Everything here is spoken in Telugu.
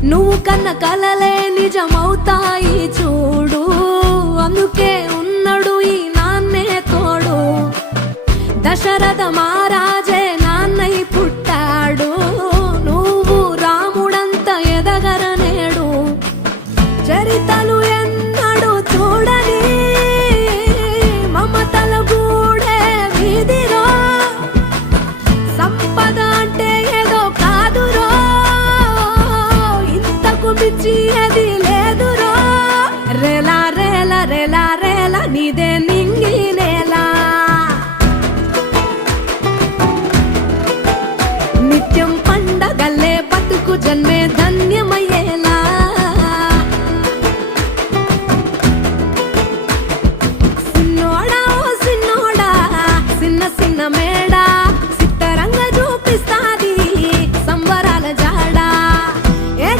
నువ్వు కన్న కలలే నిజమవుతాయి చూడు, అందుకే ఉన్నాడు ఈ నాన్నే తోడు. దశరథ మహారాజే నాన్నై పుట్టాడు, నువ్వు రాముడంత ఎదగరనేడు. చరితలు ఎన్నడు చూడని మమతల గూడే వీధిరో, సంపద అంటే ఏదో కాదురో, ఇంతకు మించి